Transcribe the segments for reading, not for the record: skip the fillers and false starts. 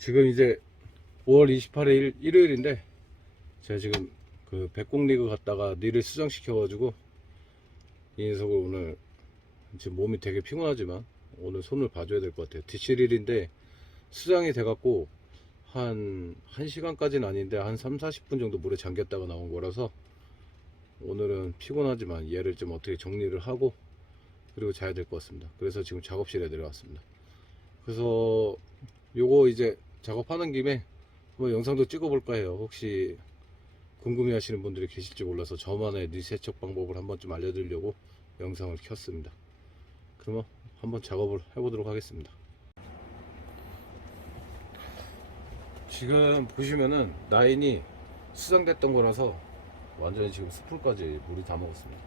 지금 이제 5월 28일 일요일인데 제가 지금 그 백곡리그 갔다가 닐을 수정시켜가지고 이 녀석을 오늘 지금 몸이 되게 피곤하지만 오늘 손을 봐줘야 될 것 같아요. 디실일인데 수정이 돼갖고 한 1시간까지는 아닌데 한 3, 40분 정도 물에 잠겼다가 나온 거라서 오늘은 피곤하지만 얘를 좀 어떻게 정리를 하고 그리고 자야 될 것 같습니다. 그래서 지금 작업실에 내려왔습니다. 그래서 요거 이제 작업하는 김에 한번 영상도 찍어볼까 해요. 혹시 궁금해 하시는 분들이 계실지 몰라서 저만의 리세척 방법을 한번 좀 알려드리려고 영상을 켰습니다. 그러면 한번 작업을 해보도록 하겠습니다. 지금 보시면은 라인이 수정됐던 거라서 완전히 지금 스풀까지 물이 다 먹었습니다.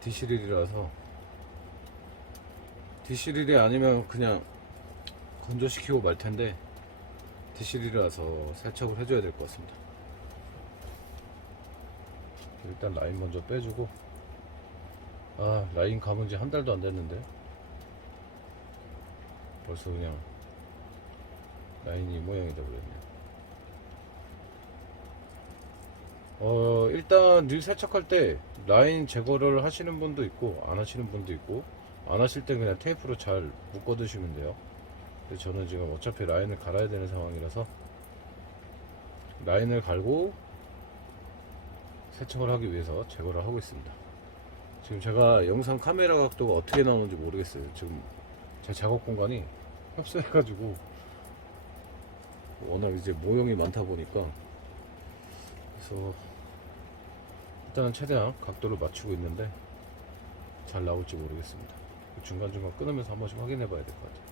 디실일이라서 디실일이 아니면 그냥 건조시키고 말 텐데 디실이라서 세척을 해줘야 될 것 같습니다. 일단 라인 먼저 빼주고, 라인 감은 지 한 달도 안 됐는데 벌써 그냥 라인이 이 모양이 되버렸네요. 일단 릴 세척할 때 라인 제거를 하시는 분도 있고 안 하시는 분도 있고, 안 하실 땐 그냥 테이프로 잘 묶어 두시면 돼요. 근데 저는 지금 어차피 라인을 갈아야 되는 상황이라서 라인을 갈고 세척을 하기 위해서 제거를 하고 있습니다. 지금 제가 영상 카메라 각도가 어떻게 나오는지 모르겠어요. 지금 제 작업 공간이 협소해가지고 워낙 이제 모형이 많다 보니까, 그래서 일단은 최대한 각도를 맞추고 있는데 잘 나올지 모르겠습니다. 중간중간 끊으면서 한 번씩 확인해 봐야 될 것 같아요.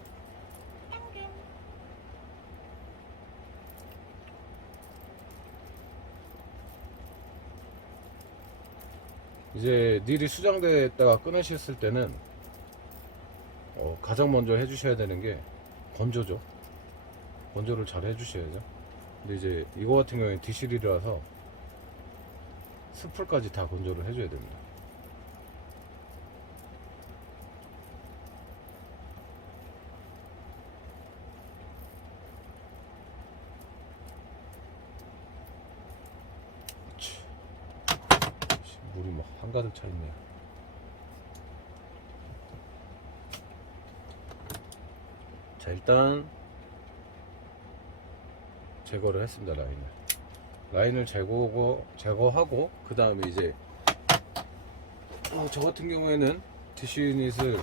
이제 닐이 수정됐다가 끊으셨을 때는 가장 먼저 해주셔야 되는 게 건조죠. 건조를 잘 해주셔야죠. 근데 이제 이거 같은 경우에 디실이라서 스풀까지 다 건조를 해줘야 됩니다. 물이 막 한가득 차 있네요. 자, 일단 제거를 했습니다. 라인을 제거하고 그 다음에 이제 저 같은 경우에는 디시리를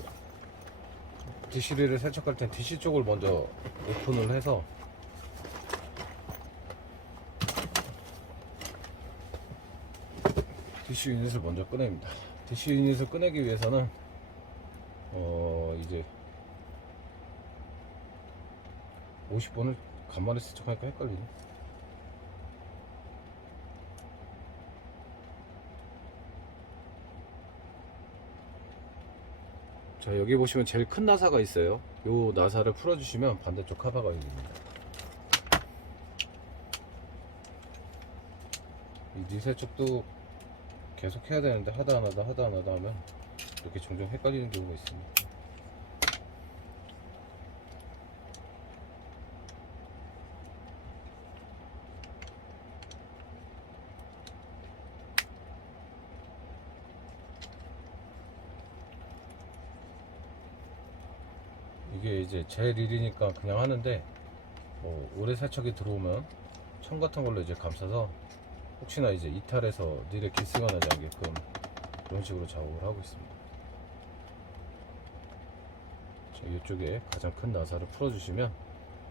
세척할 땐 디시 쪽을 먼저 오픈을 해서 디시 유닛을 먼저 꺼냅니다. 디시 유닛을 꺼내기 위해서는 이제 50번을 간만에 세척하니까 헷갈리네. 자, 여기 보시면 제일 큰 나사가 있어요. 요 나사를 풀어주시면 반대쪽 카바가 열립니다. 이 세척도 계속 해야 되는데 하다 안 하다 하면 이렇게 종종 헷갈리는 경우가 있습니다. 이게 이제 제 릴이니까 그냥 하는데 오래 세척이 들어오면 천 같은 걸로 이제 감싸서 혹시나 이제 이탈해서 릴에 기스가 나지 않게끔 이런 식으로 작업을 하고 있습니다. 자, 이쪽에 가장 큰 나사를 풀어주시면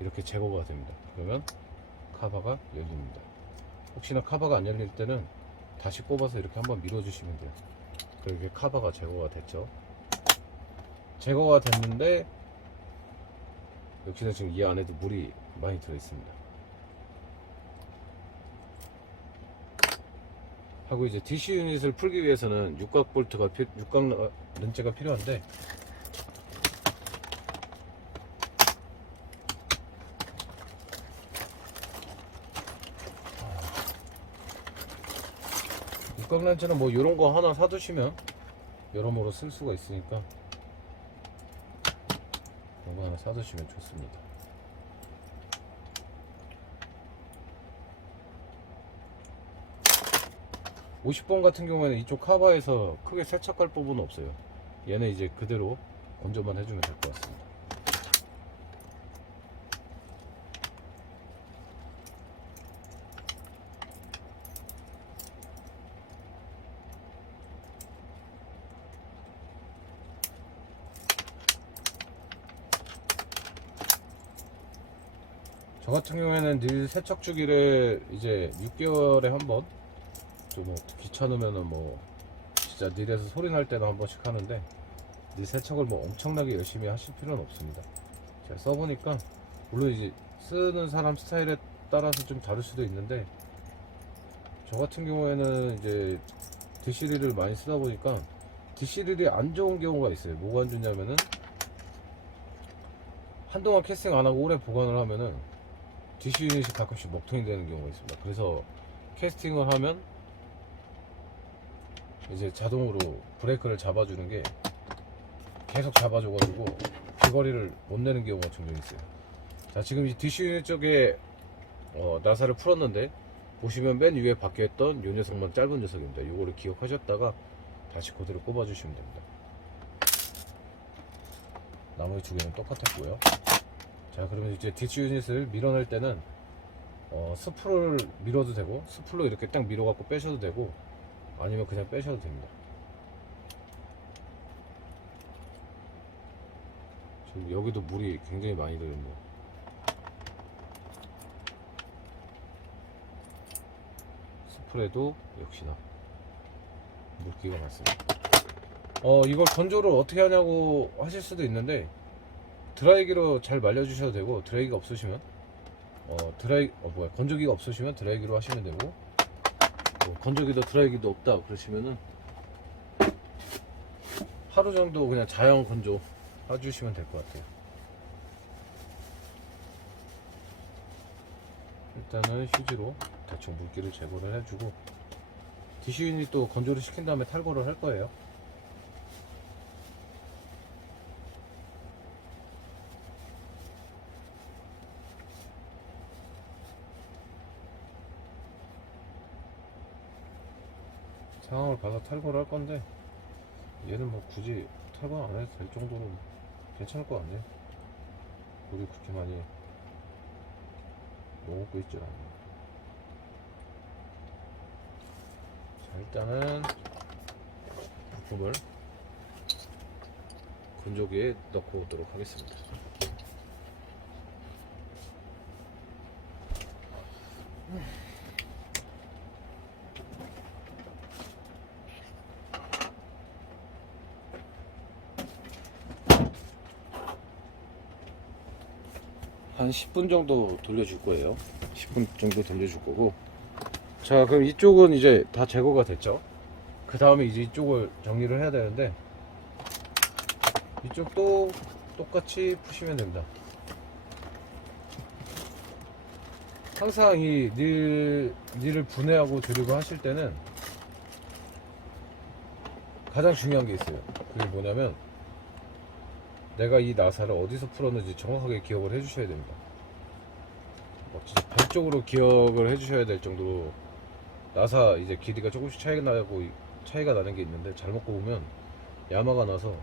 이렇게 제거가 됩니다. 그러면 카바가 열립니다. 혹시나 카바가 안 열릴 때는 다시 꼽아서 이렇게 한번 밀어주시면 돼요. 그렇게 카바가 제거가 됐죠. 제거가 됐는데 역시나 지금 이 안에도 물이 많이 들어있습니다. 하고 이제 DC 유닛을 풀기 위해서는 육각 렌즈가 필요한데, 육각 렌즈는 뭐 이런 거 하나 사두시면 여러모로 쓸 수가 있으니까 이런 거 하나 사두시면 좋습니다. 50번 같은 경우에는 이쪽 카바에서 크게 세척할 부분은 없어요. 얘는 이제 그대로 건조만 해주면 될 것 같습니다. 저 같은 경우에는 닐 세척 주기를 이제 6개월에 한 번, 또 뭐 귀찮으면은 뭐 진짜 닐에서 소리 날 때는 한 번씩 하는데, 닐 세척을 뭐 엄청나게 열심히 하실 필요는 없습니다. 제가 써보니까 물론 이제 쓰는 사람 스타일에 따라서 좀 다를 수도 있는데, 저 같은 경우에는 이제 DC릴을 많이 쓰다 보니까 DC릴이 안 좋은 경우가 있어요. 뭐가 안 좋냐면은 한동안 캐스팅 안 하고 오래 보관을 하면은 DC 유닛이 가끔씩 먹통이 되는 경우가 있습니다. 그래서 캐스팅을 하면 이제 자동으로 브레이크를 잡아주는 게 계속 잡아줘가지고 비거리를 못 내는 경우가 종종 있어요. 자, 지금 이 DC 유닛 쪽에 나사를 풀었는데, 보시면 맨 위에 박혀있던 요 녀석만 짧은 녀석입니다. 요거를 기억하셨다가 다시 그대로 꼽아주시면 됩니다. 나머지 두 개는 똑같았고요. 자, 그러면 이제 DC 유닛을 밀어낼 때는 스프를 밀어도 되고, 스프로 이렇게 딱 밀어갖고 빼셔도 되고, 아니면 그냥 빼셔도 됩니다. 지금 여기도 물이 굉장히 많이 들었네요. 스프레도 역시나 물기가 많습니다. 이걸 건조를 어떻게 하냐고 하실 수도 있는데, 드라이기로 잘 말려주셔도 되고, 드라이기가 없으시면 건조기가 없으시면 드라이기로 하시면 되고, 건조기도 드라이기도 없다 그러시면은 하루 정도 그냥 자연 건조 해주시면 될 것 같아요. 일단은 휴지로 대충 물기를 제거를 해주고, DC 유닛도 건조를 시킨 다음에 탈거를 할 거예요. 상황을 봐서 탈거를 할 건데, 얘는 뭐 굳이 탈거 안 해도 될 정도로 괜찮을 것 같네요. 물이 그렇게 많이 먹고 있지 않아요. 자, 일단은 부품을 건조기에 넣고 오도록 하겠습니다. 한 10분 정도 돌려줄 거예요. 10분 정도 돌려줄 거고. 자, 그럼 이쪽은 이제 다 제거가 됐죠. 그 다음에 이제 이쪽을 정리를 해야 되는데, 이쪽도 똑같이 푸시면 됩니다. 항상 이 닐을 분해하고 드리고 하실 때는 가장 중요한 게 있어요. 그게 뭐냐면, 내가 이 나사를 어디서 풀었는지 정확하게 기억을 해 주셔야 됩니다. 진짜 별적으로 기억을 해 주셔야 될 정도로 나사 이제 길이가 조금씩 차이가 나는 게 있는데, 잘못 꼽으면 야마가 나서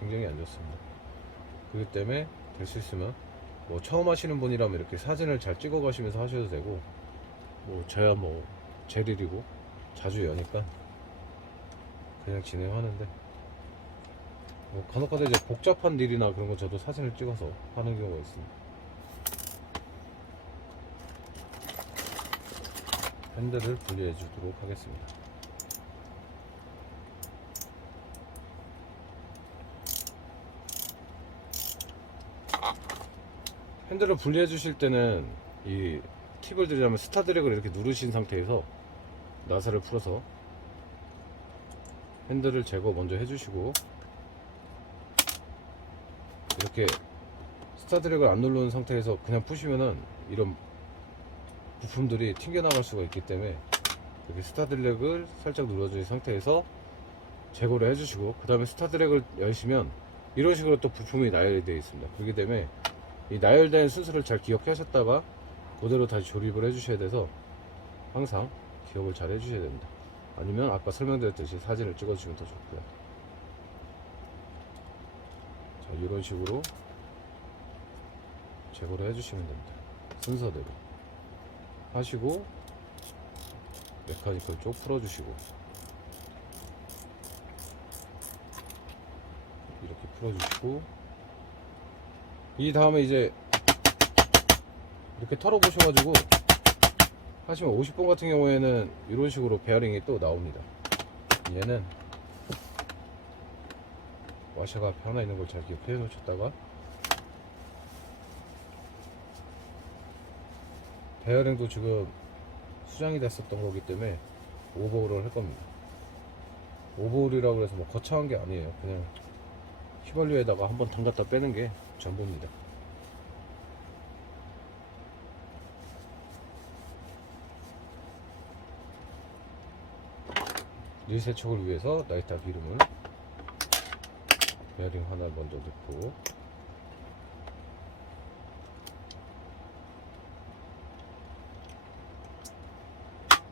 굉장히 안 좋습니다. 그렇기 때문에 될 수 있으면 뭐 처음 하시는 분이라면 이렇게 사진을 잘 찍어 가시면서 하셔도 되고, 뭐 저야 뭐 제릴이고 자주 여니까 그냥 진행하는데, 간혹가다 이제 복잡한 일이나 그런 거 저도 사진을 찍어서 하는 경우가 있습니다. 핸들을 분리해 주도록 하겠습니다. 핸들을 분리해 주실 때는 이 팁을 드리자면, 스타 드래그를 이렇게 누르신 상태에서 나사를 풀어서 핸들을 제거 먼저 해주시고, 이렇게 스타 드래그를 안 누르는 상태에서 그냥 푸시면은 이런 부품들이 튕겨나갈 수가 있기 때문에, 이렇게 스타 드래그를 살짝 눌러주신 상태에서 제거를 해주시고, 그 다음에 스타 드래그를 여시면 이런 식으로 또 부품이 나열이 되어 있습니다. 그렇기 때문에 이 나열된 순서를 잘 기억하셨다가 그대로 다시 조립을 해주셔야 돼서 항상 기억을 잘 해주셔야 됩니다. 아니면 아까 설명드렸듯이 사진을 찍어주시면 더 좋고요. 자, 이런 식으로 제거를 해주시면 됩니다. 순서대로 하시고 메카니컬 쪽 풀어주시고 이렇게 풀어주시고 이 다음에 이제 이렇게 털어보셔가지고 하시면 50번 같은 경우에는 이런 식으로 베어링이 또 나옵니다. 얘는 와셔가 앞에 하나 있는 걸 잘 기억해 놓으셨다가 베어링도 지금 수정이 됐었던 거기 때문에 오버홀을 할 겁니다. 오버홀이라고 해서 뭐 거창한 게 아니에요. 그냥 휘발유에다가 한번 담갔다 빼는 게 전부입니다. 릴 세척을 위해서 나이타 기름을 베어링 하나 먼저 넣고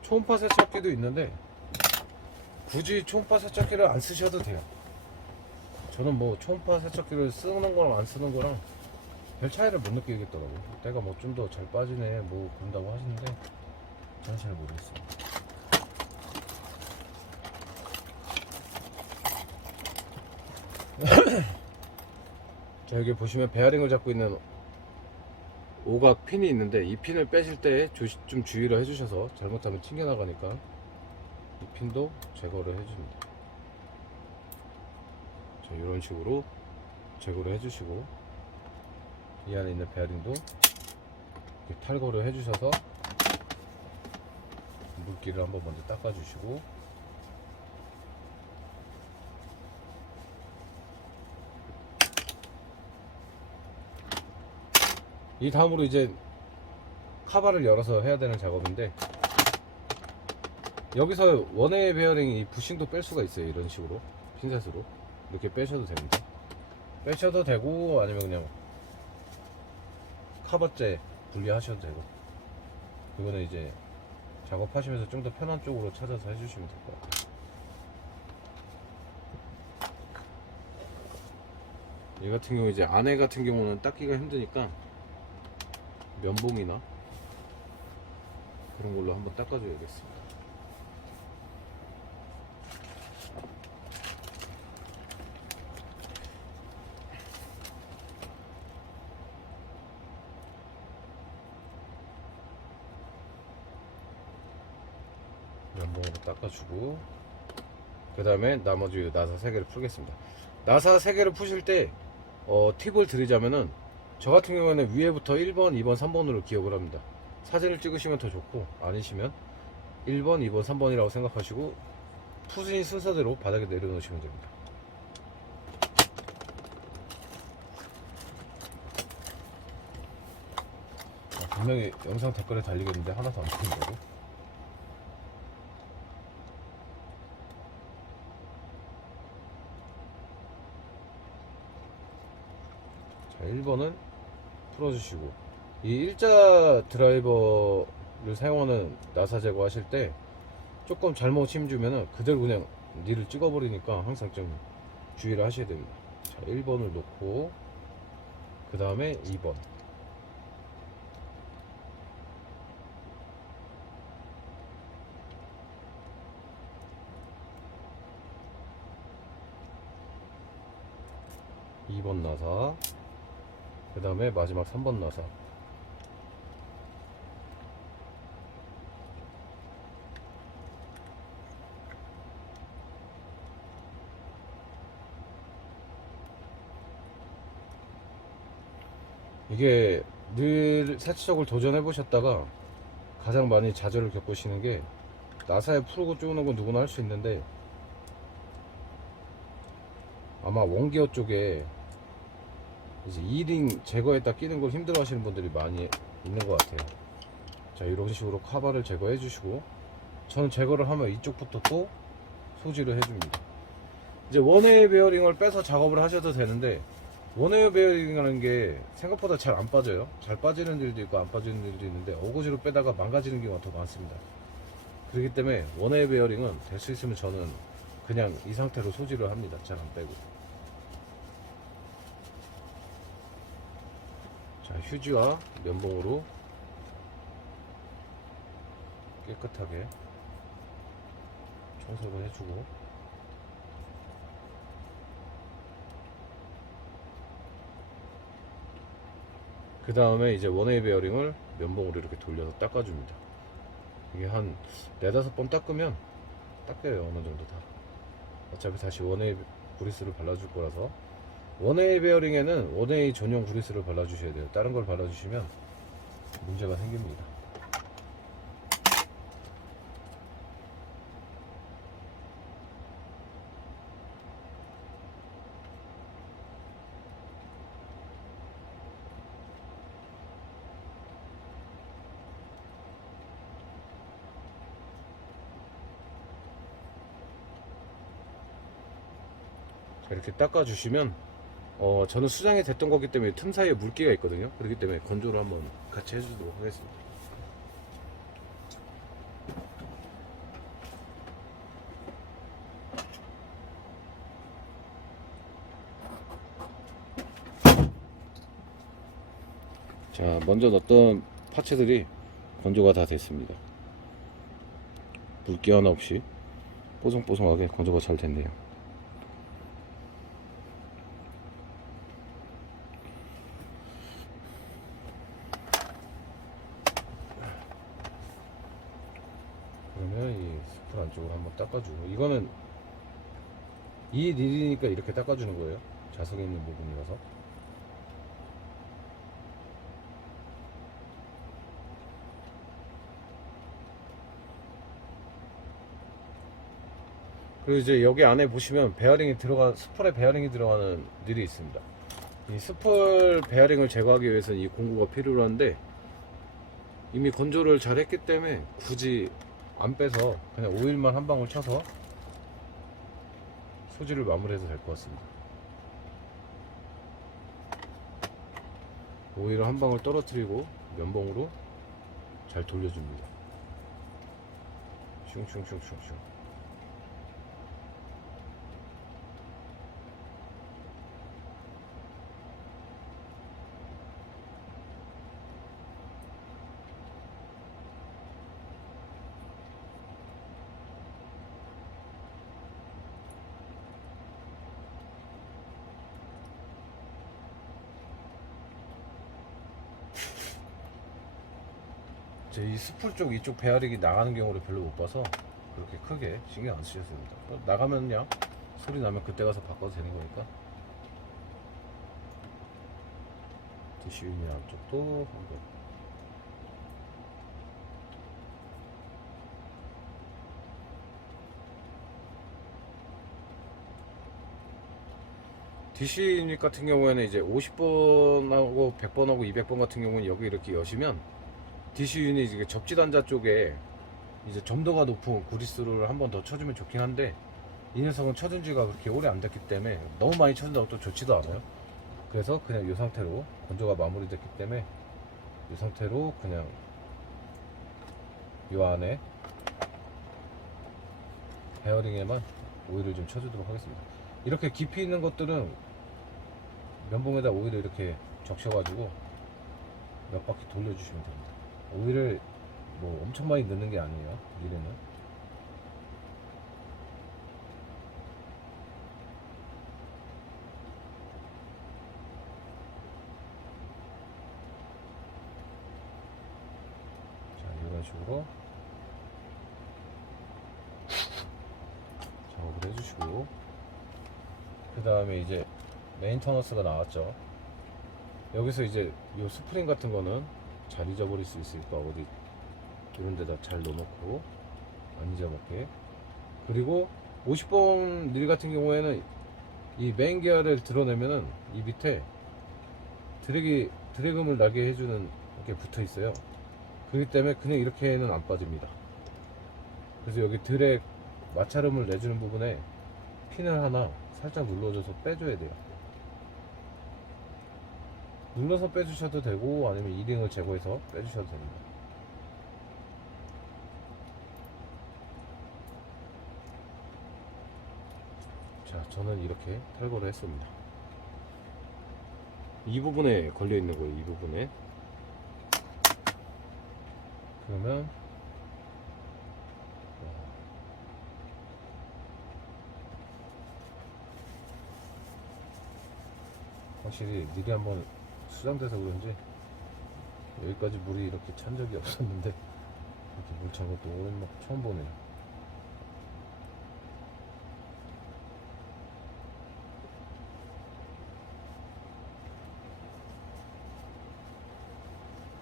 초음파 세척기도 있는데 굳이 초음파 세척기를 안 쓰셔도 돼요. 저는 뭐 초음파 세척기를 쓰는 거랑 안 쓰는 거랑 별 차이를 못 느끼겠더라고요. 때가 뭐 좀 더 잘 빠지네 뭐 그런다고 하시는데 저는 잘 모르겠어요. 자, 여기 보시면 베어링을 잡고 있는 오각 핀이 있는데 이 핀을 빼실 때 좀 주의를 해주셔서 잘못하면 튕겨나가니까 이 핀도 제거를 해줍니다. 자, 이런 식으로 제거를 해주시고 이 안에 있는 베어링도 이렇게 탈거를 해주셔서 물기를 한번 먼저 닦아주시고 이 다음으로 이제 카바를 열어서 해야 되는 작업인데 여기서 원웨이 베어링 이 부싱도 뺄 수가 있어요. 이런 식으로 핀셋으로 이렇게 빼셔도 됩니다. 빼셔도 되고 아니면 그냥 카바째 분리하셔도 되고 이거는 이제 작업하시면서 좀 더 편한 쪽으로 찾아서 해주시면 될 것 같아요. 이 같은 경우 이제 안에 같은 경우는 닦기가 힘드니까 면봉이나 그런 걸로 한번 닦아줘야겠습니다. 면봉으로 닦아주고 그 다음에 나머지 나사 3개를 풀겠습니다. 나사 3개를 푸실 때 팁을 드리자면은 저 같은 경우에는 위에부터 1번, 2번, 3번으로 기억을 합니다. 사진을 찍으시면 더 좋고 아니시면 1번, 2번, 3번이라고 생각하시고 푸신 순서대로 바닥에 내려놓으시면 됩니다. 분명히 영상 댓글에 달리겠는데 하나도 안 보인다고? 자, 1번은 풀어주시고 이 일자 드라이버를 사용하는 나사 제거하실 때 조금 잘못 힘주면은 그대로 그냥 니를 찍어버리니까 항상 좀 주의를 하셔야 됩니다. 자, 1번을 놓고 그 다음에 2번 나사 그 다음에 마지막 3번 나사 이게 늘 세척을 도전해 보셨다가 가장 많이 좌절을 겪으시는 게 나사에 풀고 쪼는 건 누구나 할 수 있는데 아마 원기어 쪽에 이제 이링 제거에다 끼는 걸 힘들어 하시는 분들이 많이 있는 것 같아요. 자, 이런 식으로 카바를 제거해 주시고 저는 제거를 하면 이쪽부터 또 소지를 해줍니다. 이제 원웨이 베어링을 빼서 작업을 하셔도 되는데 원웨이 베어링이라는 게 생각보다 잘 안 빠져요. 잘 빠지는 일도 있고 안 빠지는 일도 있는데 어거지로 빼다가 망가지는 경우가 더 많습니다. 그렇기 때문에 원웨이 베어링은 될 수 있으면 저는 그냥 이 상태로 소지를 합니다. 잘 안 빼고. 자, 휴지와 면봉으로 깨끗하게 청소를 해주고, 그 다음에 이제 원웨이 베어링을 면봉으로 이렇게 돌려서 닦아줍니다. 이게 한 4-5번 닦으면 닦여요. 어느 정도 다. 어차피 다시 원웨이 그리스를 발라줄 거라서. 원웨이 베어링에는 원웨이 전용 그리스를 발라주셔야 돼요. 다른 걸 발라주시면 문제가 생깁니다. 자, 이렇게 닦아주시면 저는 수정이 됐던 거기 때문에 틈 사이에 물기가 있거든요. 그렇기 때문에 건조를 한번 같이 해주도록 하겠습니다. 자, 먼저 넣었던 파츠들이 건조가 다 됐습니다. 물기 하나 없이 뽀송뽀송하게 건조가 잘 됐네요. 그러면 이 스풀 안쪽으로 한번 닦아주고, 이거는 2릴이니까 이렇게 닦아주는 거예요. 자석에 있는 부분이라서. 그리고 이제 여기 안에 보시면 베어링이 스풀에 베어링이 들어가는 릴이 있습니다. 이 스풀 베어링을 제거하기 위해서는 이 공구가 필요한데, 이미 건조를 잘 했기 때문에 굳이 안 빼서 그냥 오일만 한 방울 쳐서 소지를 마무리해도 될 것 같습니다. 오일을 한 방울 떨어뜨리고 면봉으로 잘 돌려줍니다. 슝슝슝슝슝. 이 스풀 쪽 이쪽 베어링이 나가는 경우를 별로 못 봐서 그렇게 크게 신경 안 쓰셔도 됩니다. 나가면 그냥 소리 나면 그때 가서 바꿔도 되는 거니까. 디시 유닛 안쪽도 한번. DC 유닛 같은 경우에는 이제 50번하고 100번하고 200번 같은 경우는 여기 이렇게 여시면 DC 유닛 이게 접지 단자 쪽에 이제 점도가 높은 그리스를 한 번 더 쳐주면 좋긴 한데, 이 녀석은 쳐준 지가 그렇게 오래 안 됐기 때문에 너무 많이 쳐준다고 또 좋지도 않아요. 그래서 그냥 이 상태로 건조가 마무리됐기 때문에 이 상태로 그냥 이 안에 베어링에만 오일을 좀 쳐주도록 하겠습니다. 이렇게 깊이 있는 것들은 면봉에다 오일을 이렇게 적셔가지고 몇 바퀴 돌려주시면 됩니다. 오일을 뭐 엄청 많이 넣는 게 아니에요. 미래는. 자, 이런 식으로 작업을 해주시고, 그 다음에 이제 메인터너스가 나왔죠. 여기서 이제 이 스프링 같은 거는 잘 잊어버릴 수 있으니까 어디 이런 데다 잘 넣어놓고 안 잊어먹게. 그리고 50번 릴 같은 경우에는 이 메인 기어를 드러내면은 이 밑에 드래금을 나게 해주는 게 붙어 있어요. 그렇기 때문에 그냥 이렇게는 안 빠집니다. 그래서 여기 드랙 마찰음을 내주는 부분에 핀을 하나 살짝 눌러줘서 빼줘야 돼요. 눌러서 빼주셔도 되고 아니면 이링을 제거해서 빼주셔도 됩니다. 자, 저는 이렇게 탈거를 했습니다. 이 부분에 걸려 있는 거예요. 이 부분에. 그러면 확실히 닐이 한번 수장돼서 그런지 여기까지 물이 이렇게 찬 적이 없었는데 이렇게 물 찬 것도 오랜만에 처음 보네요.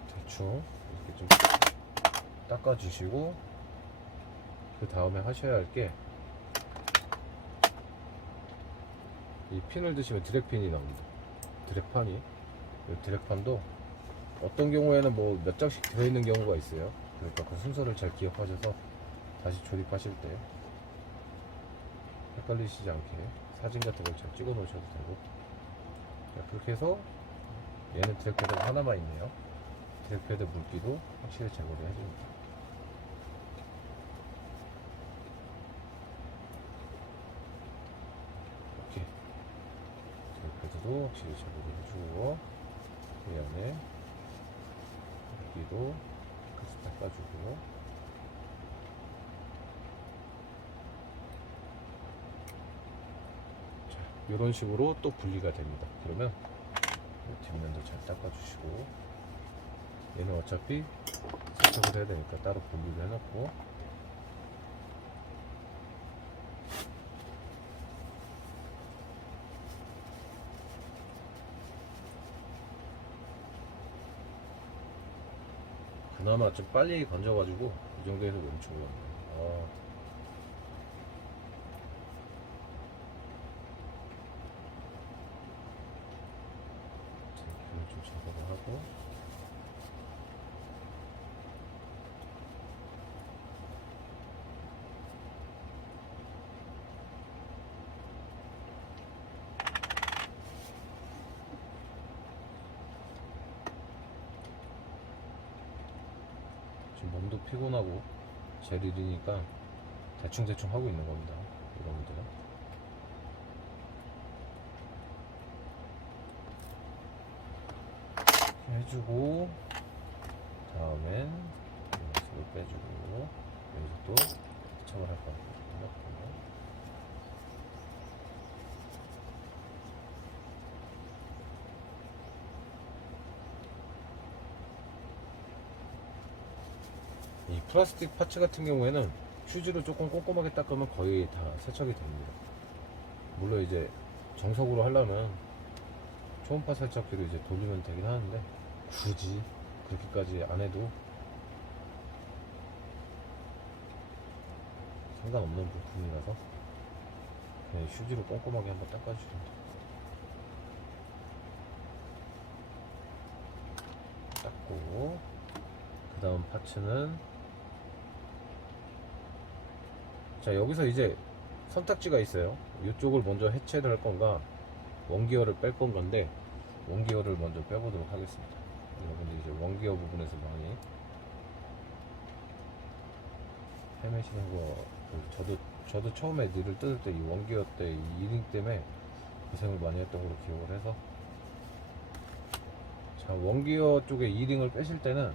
대충 이렇게 좀 닦아주시고, 그 다음에 하셔야 할 게, 이 핀을 드시면 드랙핀이 나옵니다. 드랙판이, 이 드랙판도 어떤 경우에는 뭐 몇 장씩 들어있는 경우가 있어요. 그러니까 그 순서를 잘 기억하셔서 다시 조립하실 때 헷갈리시지 않게 사진 같은 걸 잘 찍어 놓으셔도 되고. 자, 그렇게 해서 얘는 드랙패드가 하나만 있네요. 드랙패드 물기도 확실히 제거를 해줍니다. 이렇게 드랙패드도 확실히 제거를 해주고, 이 안에 물기도 같이 닦아주고, 자, 이런 식으로 또 분리가 됩니다. 그러면 뒷면도 잘 닦아주시고, 얘는 어차피 세척을 해야 되니까 따로 분리를 해놓고, 그나마 좀 빨리 건져가지고 이 정도에서 너무 좋아요. 이걸 좀 제거를 하고, 지금 몸도 피곤하고 젤 일이니까 대충대충 하고 있는 겁니다, 여러분들은. 이렇게 해주고, 다음엔 이것을 빼주고, 여기서 또 세척을 할 거예요. 이 플라스틱 파츠 같은 경우에는 휴지로 조금 꼼꼼하게 닦으면 거의 다 세척이 됩니다. 물론 이제 정석으로 하려면 초음파 세척기로 이제 돌리면 되긴 하는데, 굳이 그렇게까지 안 해도 상관없는 부품이라서 그냥 휴지로 꼼꼼하게 한번 닦아주시면 돼요. 닦고, 그 다음 파츠는, 자, 여기서 이제 선택지가 있어요. 이쪽을 먼저 해체를 할 건가, 원기어를 뺄 건데, 원기어를 먼저 빼보도록 하겠습니다. 여러분들 이제 원기어 부분에서 많이 헤매시는 거, 저도 처음에 닐을 뜯을 때 이 원기어 때 이 이링 때문에 고생을 많이 했던 걸로 기억을 해서, 자, 원기어 쪽에 이링을 빼실 때는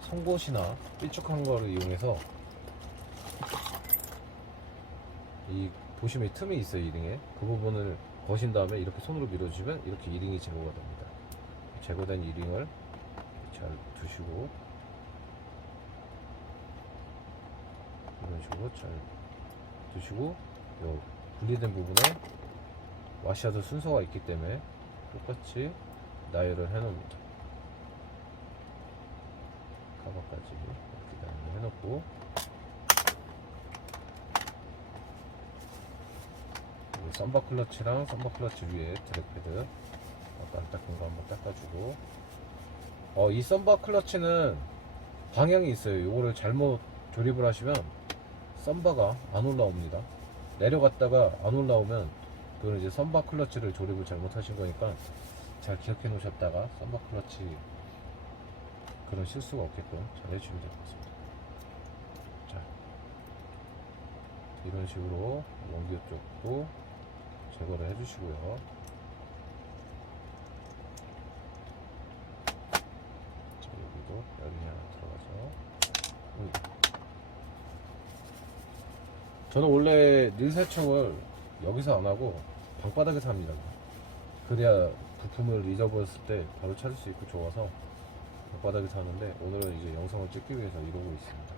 송곳이나 삐죽한 거를 이용해서, 이 보시면 틈이 있어요. 이링에 그 부분을 거신 다음에 이렇게 손으로 밀어주시면 이렇게 이링이 제거가 됩니다. 제거된 이링을 잘 두시고, 이런 식으로 잘 두시고, 요 분리된 부분에 와셔도 순서가 있기 때문에 똑같이 나열을 해 놓습니다. 카바까지 이렇게 나열을 해 놓고, 썸바 클러치랑 썸바 클러치 위에 드랙패드 아까 안 닦은 거 한번 닦아주고, 이 썸바 클러치는 방향이 있어요. 요거를 잘못 조립을 하시면 썸바가 안 올라옵니다. 내려갔다가 안 올라오면 그건 이제 썸바 클러치를 조립을 잘못하신 거니까 잘 기억해 놓으셨다가 썸바 클러치 그런 실수가 없게끔 잘 해주시면 될 것 같습니다. 자, 이런 식으로 원기어 쪽도 제거를 해주시고요. 자, 여기도 열이 하나 들어가죠. 저는 원래 닐 세척을 여기서 안 하고 방바닥에서 합니다. 그래야 부품을 잊어버렸을 때 바로 찾을 수 있고 좋아서 방바닥에서 하는데, 오늘은 이제 영상을 찍기 위해서 이러고 있습니다.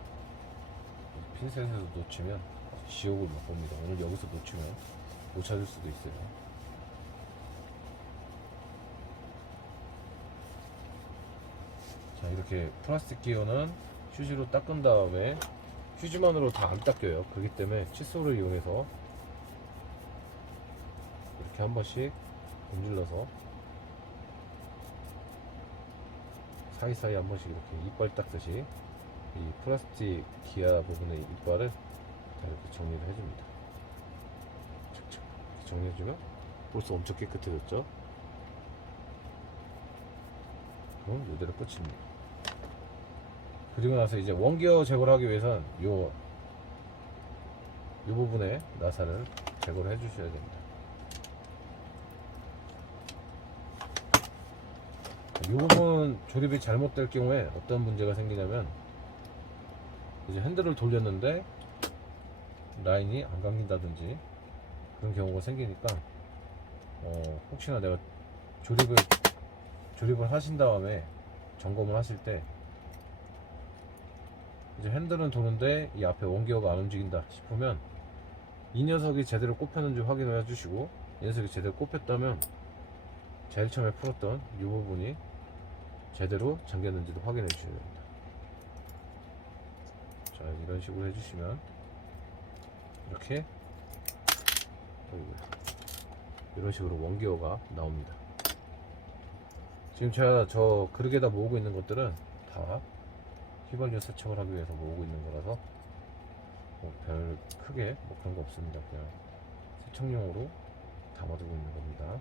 핀셋에서 놓치면 지옥을 맛봅니다. 오늘 여기서 놓치면 못 찾을 수도 있어요. 자, 이렇게 플라스틱 기어는 휴지로 닦은 다음에, 휴지만으로 다 안 닦여요. 그렇기 때문에 칫솔을 이용해서 이렇게 한 번씩 문질러서 사이사이 한 번씩 이렇게 이빨 닦듯이 이 플라스틱 기아 부분의 이빨을 자, 이렇게 정리를 해줍니다. 착착 정리해주면 벌써 엄청 깨끗해졌죠? 그럼 이대로 끝입니다. 그리고 나서 이제 원기어 제거를 하기 위해서는 요 부분에 나사를 제거를 해주셔야 됩니다. 이 부분 조립이 잘못될 경우에 어떤 문제가 생기냐면, 이제 핸들을 돌렸는데 라인이 안 감긴다든지 그런 경우가 생기니까, 혹시나 내가 조립을 하신 다음에 점검을 하실 때, 이제 핸들은 도는데 이 앞에 원기어가 안 움직인다 싶으면 이 녀석이 제대로 꼽혔는지 확인을 해주시고, 이 녀석이 제대로 꼽혔다면 제일 처음에 풀었던 이 부분이 제대로 잠겼는지도 확인해 주셔야 됩니다. 자, 이런 식으로 해주시면 이렇게 이런 식으로 원기어가 나옵니다. 지금 제가 저 그릇에다 모으고 있는 것들은 다 휘발유 세척을 하기 위해서 모으고 있는 거라서 별 크게 그런 거 없습니다. 그냥 세척용으로 담아두고 있는 겁니다.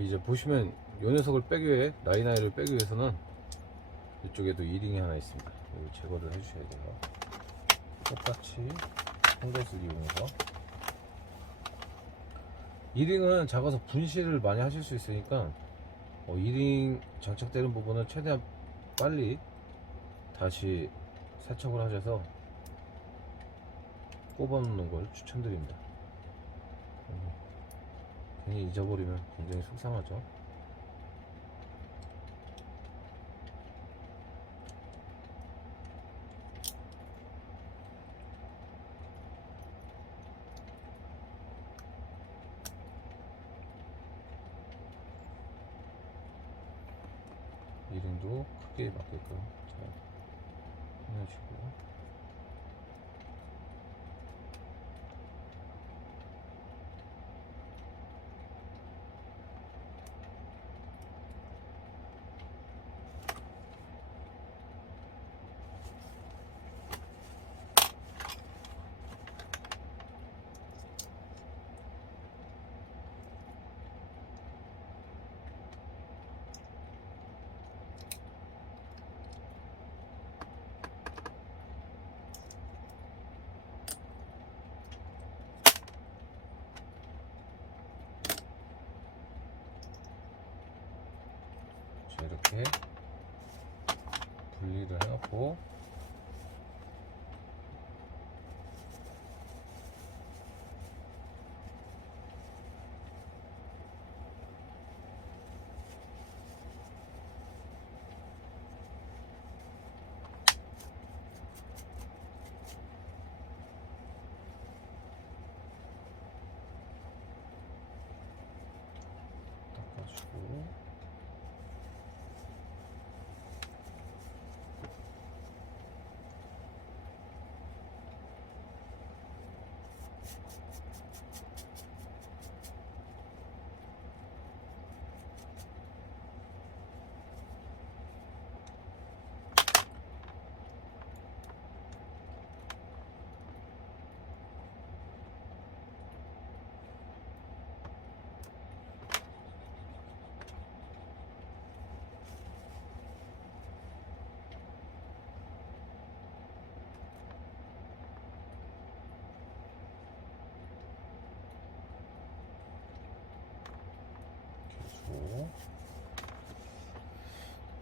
이제 보시면 이 녀석을 빼기 위해, 라인아이를 빼기 위해서는 이쪽에도 이링이 하나 있습니다. 이거 제거를 해주셔야 돼요. 똑같이 홈것을 이용해서. 이링은 작아서 분실을 많이 하실 수 있으니까 이링 장착되는 부분은 최대한 빨리 다시 세척을 하셔서 꼽아 놓는 걸 추천드립니다. 괜히 잊어버리면 굉장히 속상하죠. 이름도 크게 맞게끔 잘 해주시고, 자, 이렇게 분리를 해놓고 닦아주고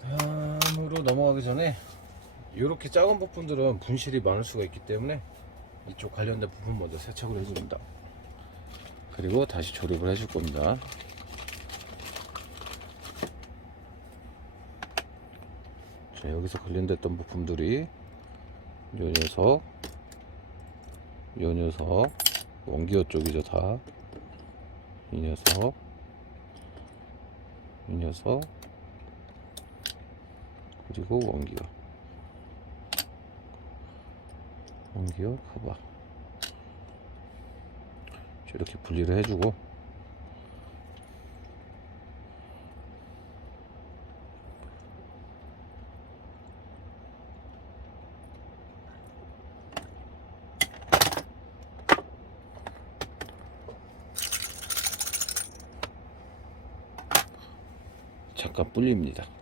다음으로 넘어가기 전에 이렇게 작은 부품들은 분실이 많을 수가 있기 때문에 이쪽 관련된 부품 먼저 세척을 해줍니다. 그리고 다시 조립을 해줄 겁니다. 자, 여기서 관련됐던 부품들이 요 녀석 원기어 쪽이죠. 다 이 녀석 그리고 원기어 커버 이렇게 분리를 해주고 잠깐 불립니다.